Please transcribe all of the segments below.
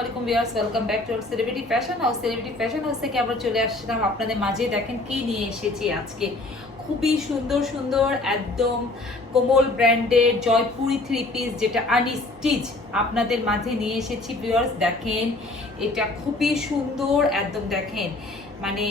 আলাইকুম welcome celebrity fashion fashion থেকে চলে আসছিলাম আপনাদের মাঝে। দেখেন কি নিয়ে এসেছি আজকে। খুবই সুন্দর সুন্দর, একদম কোমল ব্র্যান্ডের জয়পুরি থ্রি পিস যেটা আনস্টিচ আপনাদের মাঝে নিয়ে এসেছি ভিউয়ার্স। দেখেন, এটা খুবই সুন্দর, একদম দেখেন মানে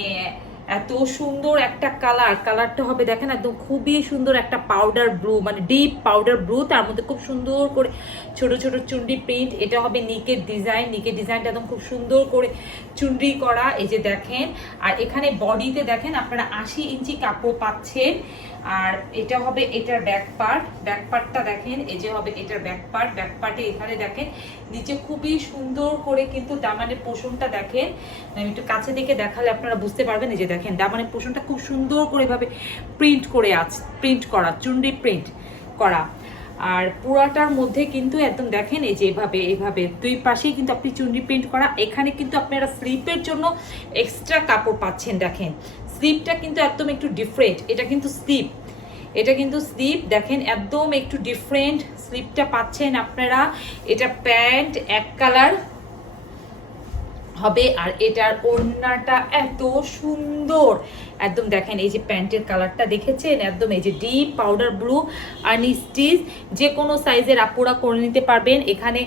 এত সুন্দর একটা কালার কালারটা হবে দেখেন একদম খুবই সুন্দর একটা পাউডার ব্লু মানে ডিপ পাউডার ব্লু তার মধ্যে খুব সুন্দর করে ছোট ছোট চুন্ডি প্রিন্ট এটা হবে নিকের ডিজাইন নিকের ডিজাইনটা একদম খুব সুন্দর করে চুন্ডি করা, এই যে দেখেন। আর এখানে বডিতে দেখেন আপনারা আশি ইঞ্চি কাপড় পাচ্ছেন। আর এটা হবে এটার ব্যাক পার্ট ব্যাক পার্টটা দেখেন, এই যে হবে এটার ব্যাক পার্ট ব্যাক পার্টে এখানে দেখেন, নিচে খুবই সুন্দর করে কিন্তু দামানের পোষণটা দেখেন। আমি একটু কাছে দেখে দেখালে আপনারা বুঝতে পারবেন, এই যে দেখেন, দামানের পোষণটা খুব সুন্দর করে এভাবে প্রিন্ট করে আছে প্রিন্ট করা, চুন্ডি প্রিন্ট করা। আর পুরাটার মধ্যে কিন্তু একদম দেখেন, এই যে এভাবে এভাবে, দুই পাশেই কিন্তু আপনি চুন্ডি প্রিন্ট করা। এখানে কিন্তু আপনারা স্লিপের জন্য এক্সট্রা কাপড় পাচ্ছেন, দেখেন। স্লিপটা কিন্তু একদম একটু ডিফারেন্ট এটা কিন্তু স্লিপ। এটা কিন্তু স্লিপ, দেখেন, একদম একটু ডিফারেন্ট স্লিপটা পাচ্ছেন আপনারা। এটা প্যান্ট এক কালার হবে আর এটার ওড়নাটা এত সুন্দর। একদম দেখেন, এই যে প্যান্টের কালারটা দেখেছেন? একদম এই যে ডিপ পাউডার ব্লু আর নিস্টিচ যে কোনো সাইজের আপুরা করে নিতে পারবেন। এখানে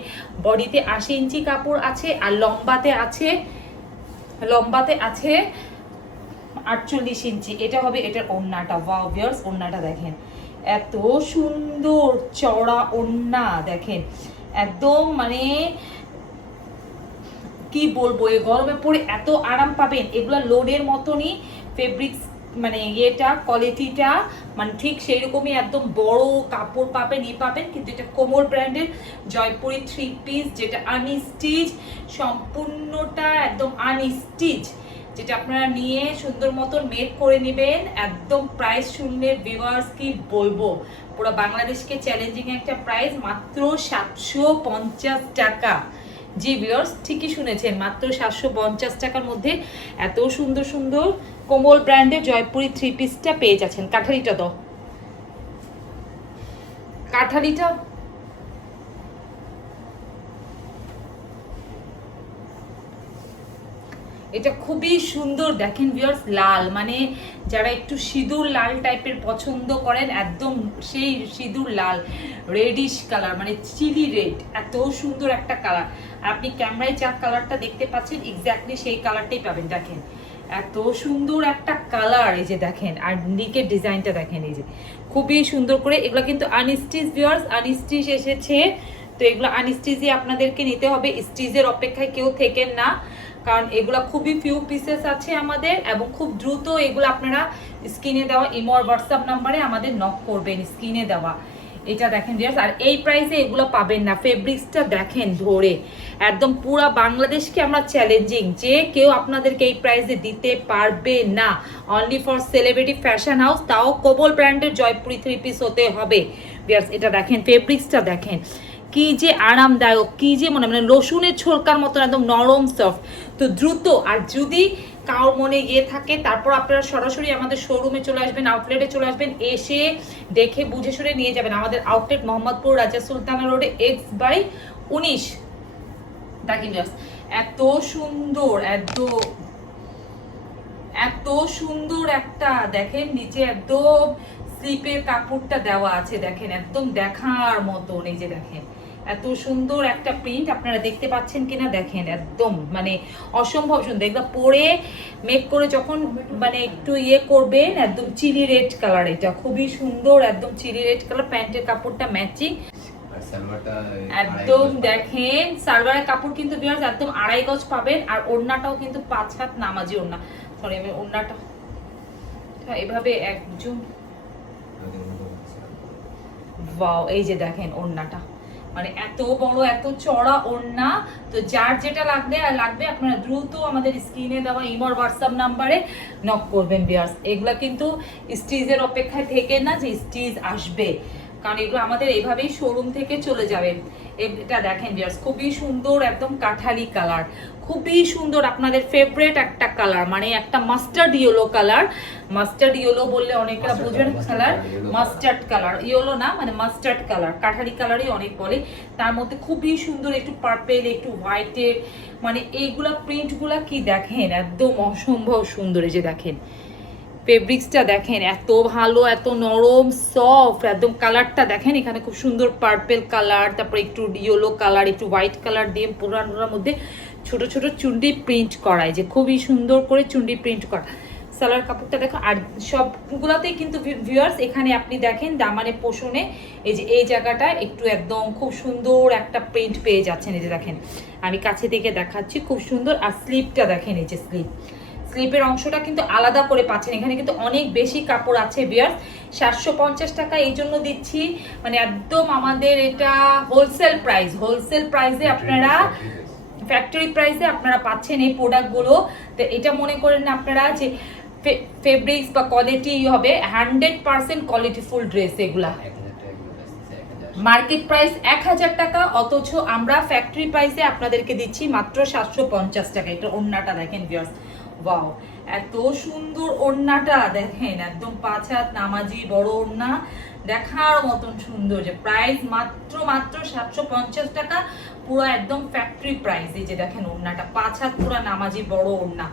বডিতে আশি ইঞ্চি কাপড় আছে আর লম্বাতে আছে লম্বাতে আছে আটচল্লিশ ইঞ্চি, এটা হবে এটার ওড়নাটা ওয়াও ভিয়ার্স ওড়নাটা দেখেন। এত সুন্দর চড়া ওড়না দেখেন। একদম মানে কি বলব এই গরমে পড়ে এত আরাম পাবেন। এগুলা লোডের মতনই ফেব্রিক্স মানে ইয়েটা কোয়ালিটিটা মানে ঠিক সেই রকমই একদম বড় কাপড় পাবেন, ই পাবেন। কিন্তু এটা কোমর ব্র্যান্ডের জয়পুরি থ্রি পিস যেটা আনস্টিচ সম্পূর্ণটা একদম আনস্টিচ যেটা আপনারা নিয়ে সুন্দর মতন মেক করে নেবেন, একদম প্রাইস শুনলে ভিউয়ার্স কি বলব। পুরো বাংলাদেশকে চ্যালেঞ্জিং একটা প্রাইস মাত্র সাতশো পঞ্চাশ টাকা। জি ভিউয়ার্স ঠিকই শুনেছেন, মাত্র সাতশো পঞ্চাশ টাকার মধ্যে এত সুন্দর সুন্দর কোমল ব্র্যান্ডের জয়পুরি থ্রি পিসটা পেয়ে যাচ্ছেন। কাঠারিটা দাও। কাঠারিটা এটা খুবই সুন্দর, দেখেন ভিউয়ার্স লাল। মানে যারা একটু সিঁদুর লাল টাইপের পছন্দ করেন, একদম সেই সিঁদুর লাল। রেডিশ কালার মানে চিলি রেড এত সুন্দর একটা কালার আর আপনি ক্যামেরায় যা কালারটা দেখতে পাচ্ছেন এক্স্যাক্টলি সেই কালারটাই পাবেন, দেখেন। এত সুন্দর একটা কালার এই যে দেখেন। আর নিকের ডিজাইনটা দেখেন, এই যে। খুবই সুন্দর করে, এগুলো কিন্তু আনস্টিচ ভিউয়ার্স আনস্টিচ এসেছে। তো এগুলো আনস্টিচই আপনাদেরকে নিতে হবে। স্টিচের অপেক্ষায় কেউ থেকেন না। কারণ এগুলো খুবই ফিউ পিসেস আছে আমাদের এবং খুব দ্রুত এগুলো আপনারা স্ক্রিনে দেওয়া, ইমোর হোয়াটসঅ্যাপ নাম্বারে আমাদের নক করবেন স্ক্রিনে দেওয়া। এটা দেখেন ভিউয়ার্স আর এই প্রাইসে এগুলো পাবেন না। ফেব্রিক্সটা দেখেন ধরে। একদম পুরা বাংলাদেশকে আমরা চ্যালেঞ্জিং যে কেউ আপনাদেরকে এই প্রাইসে দিতে পারবে না। Only for celebrity fashion house তাও কোবল ব্র্যান্ডের জয়পুরি থ্রি পিস হতে হবে। ভিউয়ার্স এটা দেখেন ফেব্রিক্সটা দেখেন। কি যে আরামদায়ক, কি যে মনে মানে রসুনের ছোলকার মতন, একদম নরম সফট তো দ্রুত, আর যদি কারোর মনে গিয়ে থাকে, তারপর আপনারা সরাসরি আমাদের শোরুমে চলে আসবেন আউটলেটে চলে আসবেন, এসে দেখে বুঝে শুনে নিয়ে যাবেন। আমাদের আউটলেট মোহাম্মদপুর রাজা সুলতানা রোডে এক্স বাই উনিশ just এত সুন্দর, এত এত সুন্দর একটা, দেখেন নিচে একদম স্লিপের কাপড়টা দেওয়া আছে, দেখেন, একদম দেখার মতন, এই যে দেখেন। এত সুন্দর একটা প্রিন্ট আপনারা দেখতে পাচ্ছেন কিনা দেখেন একদম মানে অসম্ভব সুন্দর। এগুলো পরে মেক করে যখন মানে একটু ইয়ে করবেন একদম চিলি রেড কালার এটা। খুবই সুন্দর একদম চিলি রেড কালার প্যান্টের কাপড়টা ম্যাচিং একদম দেখেন সালোয়ারের কাপড় কিন্তু বিয়ার্স একদম আড়াই গজ পাবেন আর ওড়নাটাও কিন্তু পাঁচ হাত নামাজি ওড়না। সরি আমি ওড়নাটা এভাবে একজন এই যে দেখেন ওড়নাটা। মানে এত বড়, এত চড়া ওড়না, তো যার যেটা লাগবে, আর লাগবে আপনারা দ্রুত আমাদের স্ক্রিনে দেওয়া ইমোর হোয়াটসঅ্যাপ নাম্বারে নক করবেন বিয়ার্স এগুলো কিন্তু স্টিজের অপেক্ষায় থেকে না যে স্টিজ আসবে, কারণ এগুলো আমাদের এইভাবেই শোরুম থেকে চলে যাবে। এটা দেখেন বিয়ার্স খুবই সুন্দর, একদম কাঠালি কালার খুবই সুন্দর আপনাদের ফেভারেট একটা কালার মানে একটা mustard yellow colour mustard yellow বললে অনেকরা বুঝবেন কালার মাস্টার্ড কালার ইয়েলো না মানে মাস্টার্ড কালার কাঠারি কালারই অনেক বলে। তার মধ্যে খুবই সুন্দর একটু পার্পেল একটু হোয়াইটের মানে এইগুলা প্রিন্টগুলা কি দেখেন? একদম অসম্ভব সুন্দর এই যে দেখেন। ফেব্রিক্সটা দেখেন এত ভালো এত নরম সফট একদম কালারটা দেখেন এখানে খুব সুন্দর পার্পেল কালার তারপরে একটু ইয়েলো কালার একটু হোয়াইট কালার দিয়ে পুরানোর মধ্যে ছোট ছোট চুন্ডি প্রিন্ট করায় যে খুবই সুন্দর করে চুন্ডি প্রিন্ট করা। সালোয়ার কাপড়টা দেখো আর সবগুলোতেই কিন্তু ভিউয়ার্স এখানে আপনি দেখেন দামানে পোষণে এই যে এই জায়গাটা একটু একদম খুব সুন্দর একটা প্রিন্ট পেয়ে যাচ্ছেন এই যে দেখেন। আমি কাছে থেকে দেখাচ্ছি খুব সুন্দর আর স্লিপটা দেখেন এই যে স্লিপ স্লিপের অংশটা কিন্তু আলাদা করে পাচ্ছেন এখানে কিন্তু অনেক বেশি কাপড় আছে বিয়ার সাতশো পঞ্চাশ টাকা এই জন্য দিচ্ছি মানে একদম আমাদের এটা হোলসেল প্রাইস হোলসেল প্রাইসে আপনারা ফ্যাক্টরি প্রাইসে আপনারা পাচ্ছেন এই প্রোডাক্টগুলো তো এটা মনে করেন আপনারা যে ফেব্রিক্স বা কোয়ালিটি হবে হান্ড্রেড পার্সেন্ট কোয়ালিটিফুল ড্রেস এগুলা। মার্কেট প্রাইস এক হাজার টাকা। অথচ আমরা ফ্যাক্টরি প্রাইসে আপনাদেরকে দিচ্ছি মাত্র সাতশো পঞ্চাশ টাকা। এটা ওড়নাটা দেখেন বিয়ার্স ওয়াও এত সুন্দর ওড়নাটা দেখেন একদম পাঁচ হাত নামাজি বড় ওড়না দেখার মতন সুন্দর যে প্রাইস মাত্র মাত্র সাতশো পঞ্চাশ টাকা, পুরো একদম ফ্যাক্টরি প্রাইস এই যে দেখেন ওড়নাটা, পাঁচ হাত পুরো নামাজি বড় ওড়না।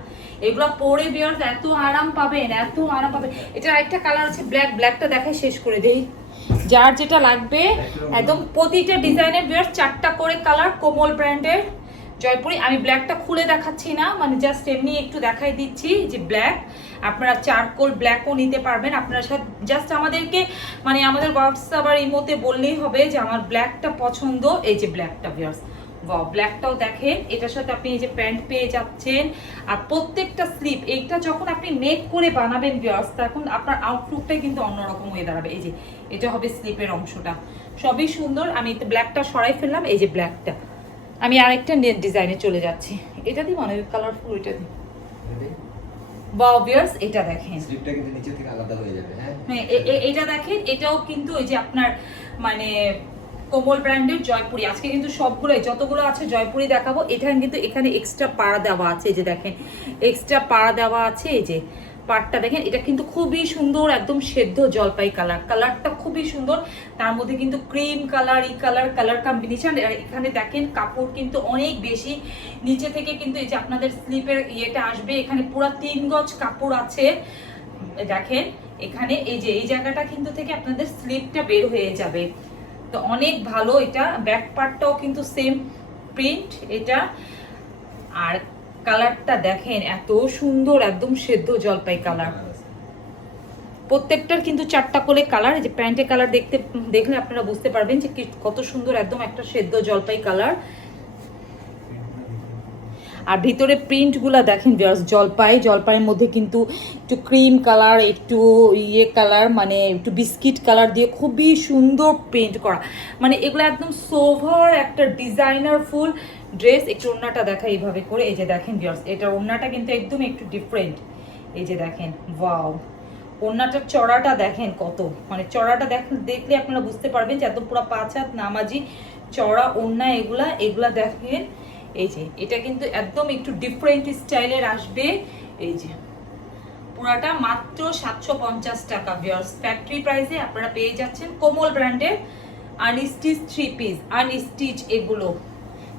এগুলো পরে বিয়ার্স এত আরাম পাবেন, এত আরাম পাবেন। এটা একটা কালার আছে ব্ল্যাক ব্ল্যাকটা দেখাই শেষ করে দেই। যার যেটা লাগবে, একদম প্রতিটা ডিজাইনের বিয়ার চারটা করে কালার কোমল ব্র্যান্ডের জয়পুরি, আমি ব্ল্যাকটা খুলে দেখাচ্ছি না মানে জাস্ট এমনি একটু দেখাই দিচ্ছি যে ব্ল্যাক আপনারা চারকোল ব্ল্যাকও নিতে পারবেন। আপনারা জাস্ট আমাদেরকে মানে আমাদের হোয়াটসঅ্যাপ আর ইমোতে বললেই হবে যে আমার ব্ল্যাকটা পছন্দ। এই যে ব্ল্যাকটা ওয়াও ব্ল্যাকটাও দেখেন। এটার সাথে আপনি এই যে প্যান্ট পেয়ে যাচ্ছেন। আর প্রত্যেকটা স্লিপ এইটা যখন আপনি মেক করে বানাবেন বিয়ার্স তখন আপনার আউটলুকটাই কিন্তু অন্যরকম হয়ে দাঁড়াবে। এই যে, এটা হবে স্লিপের অংশটা। সবই সুন্দর। আমি ব্ল্যাকটা সরাই ফেললাম, এই যে ব্ল্যাকটা আমি আরেকটা নেট ডিজাইনে চলে যাচ্ছি। এটা দিই মানে কালারফুল ওইটা দিই ওয়াও বিয়ার্স এটা দেখেন। স্লিপটা কিন্তু নিচে থেকে আলাদা হয়ে যাবে হ্যাঁ? হ্যাঁ এটা দেখেন এটাও কিন্তু ওই যে আপনার মানে কোমল ব্র্যান্ডের জয়পুরি। আজকে কিন্তু সবগুলোই যতগুলো আছে জয়পুরি দেখাবো এখানে কিন্তু এখানে এক্সট্রা পাড়া দেওয়া আছে এই যে দেখেন এক্সট্রা পাড়া দেওয়া আছে এই যে। পাটটা দেখেন, এটা কিন্তু খুবই সুন্দর, একদম সেদ্ধ জলপাই কালার। কালারটা খুবই সুন্দর, তার মধ্যে কিন্তু ক্রিম কালার, ই কালার কালার কম্বিনেশন এখানে দেখেন, কাপড় কিন্তু অনেক বেশি। নিচে থেকে কিন্তু এই যে আপনাদের স্লিপের ইয়েটা আসবে, এখানে পুরো তিন গজ কাপড় আছে। দেখেন, এখানে এই যে, এই জায়গাটা কিন্তু থেকে আপনাদের স্লিপটা বের হয়ে যাবে। তো অনেক ভালো এটা। ব্যাক পার্টটাও কিন্তু সেম প্রিন্ট এটা। আর কালারটা দেখেন, এত সুন্দর, একদম সেদ্ধ জলপাই কালার। প্রত্যেকটার কিন্তু চারটা করে কালার যে প্যান্টের কালার দেখতে, দেখলে আপনারা বুঝতে পারবেন যে কত সুন্দর একদম একটা সেদ্ধ জলপাই কালার। আর ভিতরে প্রিন্টগুলো দেখেন জলপাই, জলপাইয়ের মধ্যে কিন্তু একটু ক্রিম কালার, একটু ইয়ে কালার মানে একটু বিস্কিট কালার দিয়ে খুবই সুন্দর প্রিন্ট করা। মানে এগুলো একদম সোভার একটা ডিজাইনার ফুল ড্রেস, একটু ওড়নাটা দেখা এইভাবে করে, এই যে দেখেন জাস্ট এটার ওড়নাটা কিন্তু একদম একটু ডিফারেন্ট এই যে দেখেন ওয়াও ওড়নাটার চড়াটা দেখেন কত। মানে চড়াটা দেখেন, দেখলে আপনারা বুঝতে পারবেন যে এত পুরো পাঁচ হাত নামাজি চড়া, ওড়না এগুলা এগুলা দেখেন। এই যে, এটা কিন্তু একদম একটু ডিফারেন্ট স্টাইলের আসবে। এই যে, পুরাটা মাত্র সাতশো পঞ্চাশ টাকা বিয়ার্স ফ্যাক্টরি প্রাইসে আপনারা পেয়ে যাচ্ছেন কোমল ব্র্যান্ডের আনস্টিচ থ্রি পিস আনস্টিচ এগুলো।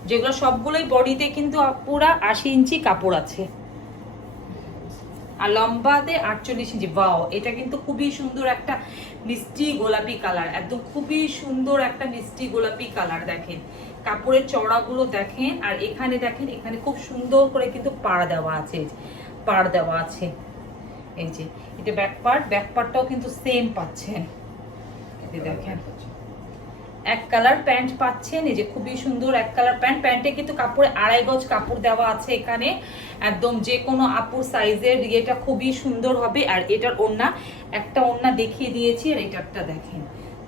যেগুলো সবগুলোই বডিতে কিন্তু পুরা আশি ইঞ্চি কাপড় আছে। আর লম্বাতে আটচল্লিশ ইঞ্চি বাও এটা কিন্তু খুবই সুন্দর একটা মিষ্টি গোলাপি কালার, একদম খুবই সুন্দর একটা মিষ্টি গোলাপি কালার দেখেন। কাপড়ের চড়াগুলো দেখেন, আর এখানে দেখেন, এখানে খুব সুন্দর করে কিন্তু পাড় দেওয়া আছে, পাড় দেওয়া আছে। এই যে, এটা ব্যাক পার্ট ব্যাক পার্টটাও কিন্তু সেম পাচ্ছেন। দেখেন। এক কালার প্যান্ট পাচ্ছেন, এই যে খুবই সুন্দর এক কালার প্যান্ট প্যান্টে কিন্তু কাপড়ে আড়াই গজ কাপড় দেওয়া আছে এখানে। একদম যে কোনো আপুর সাইজের ইয়েটা খুবই সুন্দর হবে। আর এটার ওড়না, একটা ওড়না দেখিয়ে দিয়েছি, আর এটারটা দেখেন।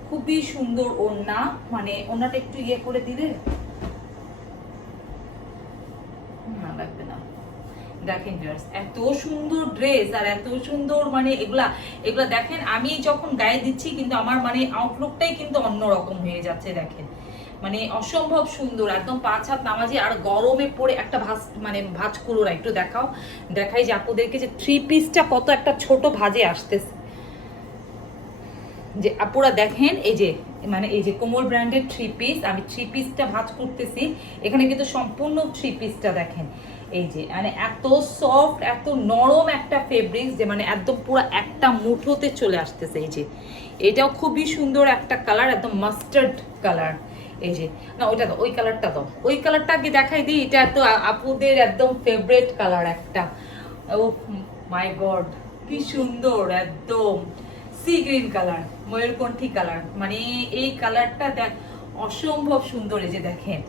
খুবই সুন্দর ওড়না। মানে ওড়নাটা একটু ইয়ে করে দিলে না লাগবে না দেখেন ভিউয়ার্স এত সুন্দর ড্রেস আর এত সুন্দর মানে এগুলা এগুলা দেখেন, আমি যখন গায়ে দিচ্ছি কিন্তু আমার মানে আউটলুকটাই কিন্তু অন্যরকম হয়ে যাচ্ছে দেখেন। মানে অসম্ভব সুন্দর, একদম পাঁচ হাত নামাজি আর গরমে পড়ে একটা ভাজ মানে একটু দেখাও। দেখাই যে আপুদেরকে যে থ্রি পিসটা কত একটা ছোট ভাজে আসতেছে। যে আপুরা দেখেন, এই যে মানে এই যে কোমল ব্র্যান্ডের থ্রি পিস আমি থ্রি পিসটা ভাজ করতেছি, এখানে কিন্তু সম্পূর্ণ থ্রি পিসটা দেখেন। এই যে মানে এত সফট এত নরম একটা ফেব্রিক্স যে মানে একদম পুরো একটা মুঠোতে চলে আসতেছে এই যে। এটাও খুবই সুন্দর একটা কালার একদম মাস্টার্ড কালার এই যে, না, ওইটা ওই কালারটা দাও। ওই কালারটা আগে দেখাই দিই, এটা তো আপুদের একদম ফেভারেট কালার একটা। ও মাই গড কি সুন্দর, একদম। সি গ্রিন কালার ময়ূরকণ্ঠী কালার মানে এই কালারটা দেখ, অসম্ভব সুন্দর এই যে দেখেন।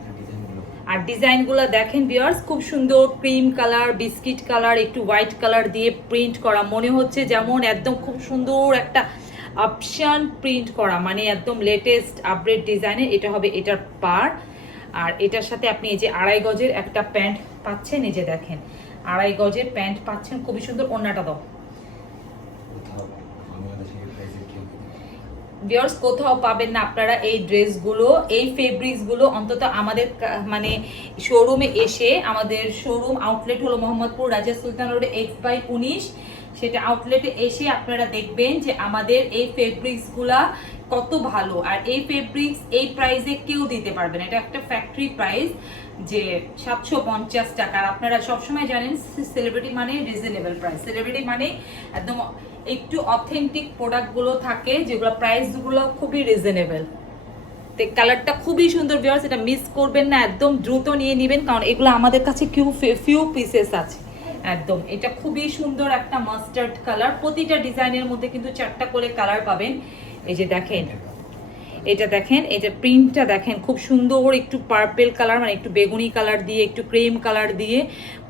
আর ডিজাইনগুলো দেখেন বিয়ার্স খুব সুন্দর ক্রিম কালার বিস্কিট কালার একটু হোয়াইট কালার দিয়ে প্রিন্ট করা। মনে হচ্ছে যেমন একদম খুব সুন্দর একটা অপশন প্রিন্ট করা মানে একদম লেটেস্ট আপডেট ডিজাইনের এটা হবে এটার পার। আর এটার সাথে আপনি এই যে আড়াই গজের একটা প্যান্ট পাচ্ছেন, এই যে দেখেন, আড়াই গজের প্যান্ট পাচ্ছেন, খুবই সুন্দর ওন্নাটা দাও কোথাও বাংলাদেশের প্রাইসে কেউ দিতে পারে বিয়ার্স কোথাও পাবেন না, আপনারা এই ড্রেসগুলো, এই ফেব্রিক্সগুলো অন্তত আমাদের মানে শোরুমে এসে আমাদের শোরুম আউটলেট হলো মোহাম্মদপুর রাজা সুলতান রোডে এক্স বাই উনিশ। সেটা আউটলেটে এসে আপনারা দেখবেন যে আমাদের এই ফেব্রিক্সগুলা কত ভালো। আর এই ফেব্রিক্স এই প্রাইসে কেউ দিতে পারবে না। এটা একটা ফ্যাক্টরি প্রাইস যে সাতশো পঞ্চাশ টাকা। আপনারা সবসময় জানেন সেলিব্রিটি মানে রিজনেবল প্রাইস সেলিব্রিটি মানে একদম একটু অথেন্টিক প্রোডাক্টগুলো থাকে, যেগুলো প্রাইসগুলো খুবই রিজনেবল তো কালারটা খুবই সুন্দর ভিউয়ার্স এটা মিস করবেন না, একদম দ্রুত নিয়ে নেবেন, কারণ এগুলো আমাদের কাছে কিউ ফিউ পিসেস আছে। একদম, এটা খুবই সুন্দর একটা মাস্টার্ড কালার প্রতিটা ডিজাইনের মধ্যে কিন্তু চারটা করে কালার পাবেন। এই যে দেখেন, এটা দেখেন এটা প্রিন্টটা দেখেন, খুব সুন্দর একটু পার্পেল কালার মানে একটু বেগুনি কালার দিয়ে, একটু ক্রিম কালার দিয়ে।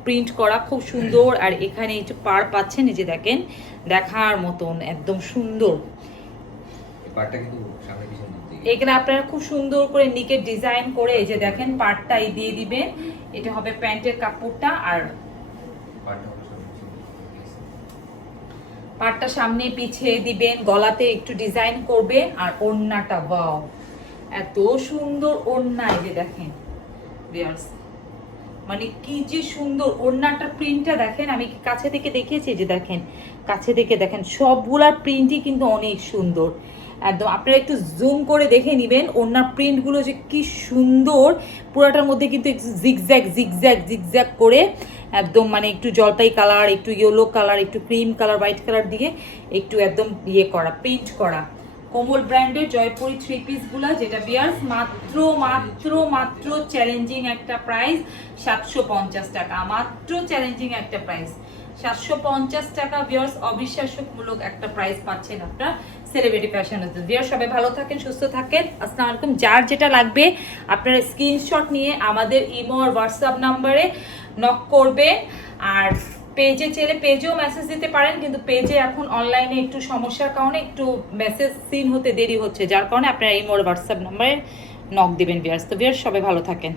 প্রিন্ট করা খুব সুন্দর আর এখানে একটু পার পাচ্ছেন এই যে দেখেন দেখার মতন একদম সুন্দর। এখানে আপনারা খুব সুন্দর করে নিকের ডিজাইন করে এই যে দেখেন পার্টটা দিয়ে দিবেন। এটা হবে প্যান্টের কাপড়টা আর পার্টটা সামনে পিছনে পাটটা সামনে পিছিয়ে দিবেন গলাতে একটু ডিজাইন করবেন আর ওড়নাটা বাও এত সুন্দর ওড়না এই যে দেখেন ভিউয়ার্স মানে কি যে সুন্দর ওড়নাটার প্রিন্টটা দেখেন, আমি কাছে থেকে দেখিয়েছি? যে দেখেন, কাছে থেকে দেখেন, সবগুলার প্রিন্টই কিন্তু অনেক সুন্দর। একদম, আপনারা একটু জুম করে দেখে নেবেন ওড়নার প্রিন্টগুলো যে কি সুন্দর। পুরাটার মধ্যে কিন্তু একটু জিগজ্যাগ জিগজ্যাগ জিগজ্যাগ করে একদম মানে একটু জলপাই কালার একটু ইয়েলো কালার একটু ক্রিম কালার হোয়াইট কালার দিয়ে একটু একদম ইয়ে করা প্রিন্ট করা। কোমল ব্র্যান্ডের জয়পুরি থ্রি পিসগুলো যেটা বিয়ার্স মাত্র মাত্র মাত্র চ্যালেঞ্জিং একটা প্রাইস সাতশো পঞ্চাশ টাকা। মাত্র চ্যালেঞ্জিং একটা প্রাইস সাতশো পঞ্চাশ টাকা বিয়ার্স অবিশ্বাস্যমূলক একটা প্রাইস পাচ্ছেন আপনারা সেলিব্রিটি ফ্যাশন বিয়ার সবাই ভালো থাকেন, সুস্থ থাকেন। আসসালামু আলাইকুম। যার যেটা লাগবে, আপনারা স্ক্রিনশট নিয়ে আমাদের ইমো আর হোয়াটসঅ্যাপ নাম্বারে নক করবে আর পেজে চেলে পেজেও মেসেজ দিতে পারেন, কিন্তু পেজে এখন অনলাইনে একটু সমস্যার কারণে একটু মেসেজ সিন হতে দেরি হচ্ছে। যার কারণে আপনারা এই মোর হোয়াটসঅ্যাপ নাম্বারে নক দেবেন বিয়ার্স তো বিয়ার্স সবাই ভালো থাকেন।